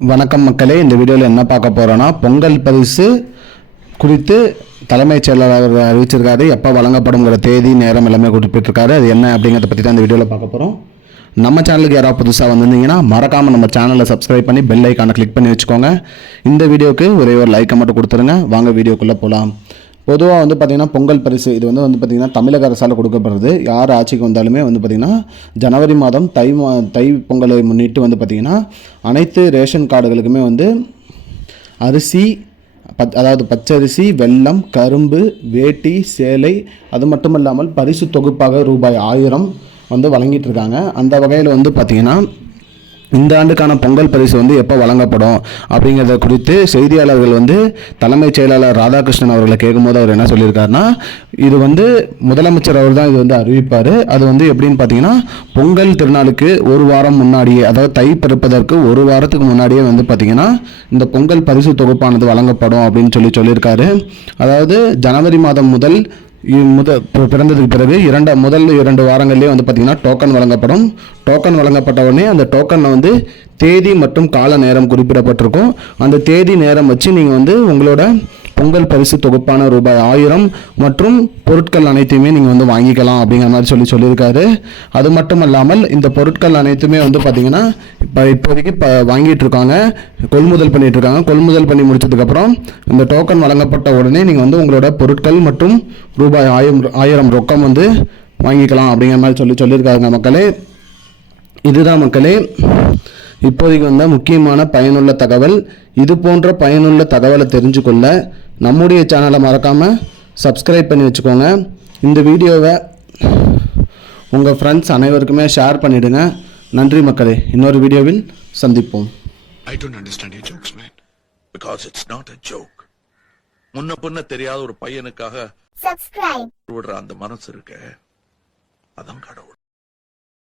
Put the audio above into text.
வணக்கம் மக்களே, இந்த வீடியோவில் என்ன பார்க்க போகிறோன்னா, பொங்கல் பரிசு குறித்து தலைமைச் செயலாளர் அறிவிச்சிருக்காரு. எப்போ வழங்கப்படுங்கிற தேதி நேரம் எல்லாமே குறிப்பிட்டிருக்காரு. அது என்ன அப்படிங்கிறத பற்றி தான் இந்த வீடியோவில் பார்க்க போகிறோம். நம்ம சேனலுக்கு யாராவது புதுசாக வந்திருந்தீங்கன்னா மறக்காமல் நம்ம சேனலை சப்ஸ்கிரைப் பண்ணி பெல் ஐக்கானை கிளிக் பண்ணி வச்சுக்கோங்க. இந்த வீடியோவுக்கு ஒரே ஒரு லைக்கை மட்டும் கொடுத்துருங்க. வாங்க வீடியோக்குள்ளே போகலாம். பொதுவாக பார்த்திங்கன்னா பொங்கல் பரிசு இது பார்த்திங்கன்னா தமிழக அரசால் கொடுக்கப்படுறது. யார் ஆட்சிக்கு வந்தாலுமே பார்த்திங்கன்னா ஜனவரி மாதம் தை பொங்கலை முன்னிட்டு பார்த்திங்கன்னா அனைத்து ரேஷன் கார்டுகளுக்குமே அரிசி, அதாவது பச்சரிசி, வெல்லம், கரும்பு, வேட்டி, சேலை, அது மட்டும் இல்லாமல் பரிசு தொகுப்பாக ரூபாய் 1000 வழங்கிட்டு இருக்காங்க. அந்த வகையில் பார்த்திங்கன்னா இந்த ஆண்டுக்கான பொங்கல் பரிசு எப்போ வழங்கப்படும் அப்படிங்கிறத குறித்து செய்தியாளர்கள் தலைமைச் செயலாளர் ராதாகிருஷ்ணன் அவர்களை கேட்கும்போது அவர் என்ன சொல்லியிருக்காருன்னா, இது முதலமைச்சர் அவர் தான் இது அறிவிப்பார். அது எப்படின்னு பார்த்தீங்கன்னா பொங்கல் திருநாளுக்கு ஒரு வாரம் முன்னாடியே, அதாவது தை பிறப்பதற்கு ஒரு வாரத்துக்கு முன்னாடியே பார்த்தீங்கன்னா இந்த பொங்கல் பரிசு தொகுப்பானது வழங்கப்படும் அப்படின்னு சொல்லியிருக்காரு. அதாவது ஜனவரி மாதம் முதல் பிறந்ததுக்கு பிறகு முதல் 2 வாரங்கள்லேயே பார்த்திங்கன்னா டோக்கன் வழங்கப்படும். டோக்கன் வழங்கப்பட்ட உடனே அந்த டோக்கனில் தேதி மற்றும் கால நேரம் குறிப்பிடப்பட்டிருக்கும். அந்த தேதி நேரம் வச்சு நீங்கள் உங்களோட பொங்கல் பரிசு தொகுப்பான ரூபாய் 1000 மற்றும் பொருட்கள் அனைத்தையுமே நீங்கள் வாங்கிக்கலாம் அப்படிங்கிற மாதிரி சொல்லியிருக்காரு. அது மட்டும் இல்லாமல் இந்த பொருட்கள் அனைத்துமே பார்த்திங்கன்னா இப்போதைக்கு வாங்கிட்டு இருக்காங்க, கொள்முதல் பண்ணிட்டு இருக்காங்க. கொள்முதல் பண்ணி முடிச்சதுக்கப்புறம் இந்த டோக்கன் வழங்கப்பட்ட உடனே நீங்கள் உங்களோட பொருட்கள் மற்றும் ரூபாய் 1000 ரொக்கம் வாங்கிக்கலாம் அப்படிங்கிற மாதிரி சொல்லியிருக்காங்க மக்களே. இதுதான் மக்களே இப்போதைக்கு முக்கியமான பயனுள்ள தகவல். இது போன்ற பயனுள்ள தகவலை தெரிஞ்சுக்கொள்ள நம்முடைய சேனலை மறக்காமல் சப்ஸ்கிரைப் பண்ணி வச்சுக்கோங்க. இந்த வீடியோவை உங்கள் ஃப்ரெண்ட்ஸ் அனைவருக்குமே ஷேர் பண்ணிவிடுங்க. நன்றி மக்களே. இன்னொரு வீடியோவில் சந்திப்போம். I don't understand your jokes, man. Because it's not a joke. முன்ன பின்ன தெரியாத ஒரு பையனுக்காக விடுற அந்த மனசு இருக்க, அதான் கடவுள்.